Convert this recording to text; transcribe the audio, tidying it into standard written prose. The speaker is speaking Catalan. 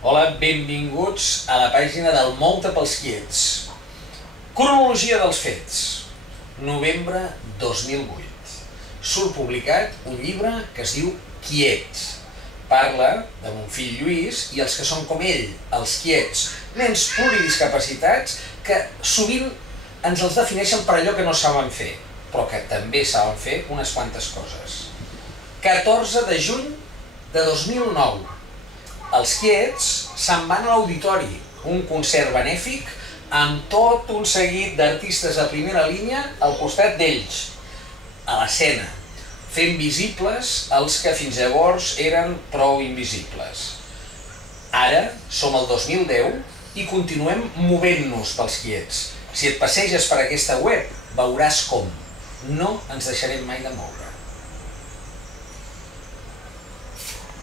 Hola, benvinguts a la pàgina del Moute pels Quiets. Cronologia dels fets. Novembre 2008. Surt publicat un llibre que es diu Quiets. Parla de mon fill Lluís i els que són com ell, els quiets, nens pluridiscapacitats que sovint ens els defineixen per allò que no saben fer, però que també saben fer unes quantes coses. 14 de juny de 2009. Els quiets se'n van a l'auditori, un concert benèfic amb tot un seguit d'artistes de primera línia al costat d'ells, a l'escena, fent visibles els que fins llavors eren prou invisibles. Ara som al 2010 i continuem movent-nos pels quiets. Si et passeges per aquesta web, veuràs com. No ens deixarem mai de moure.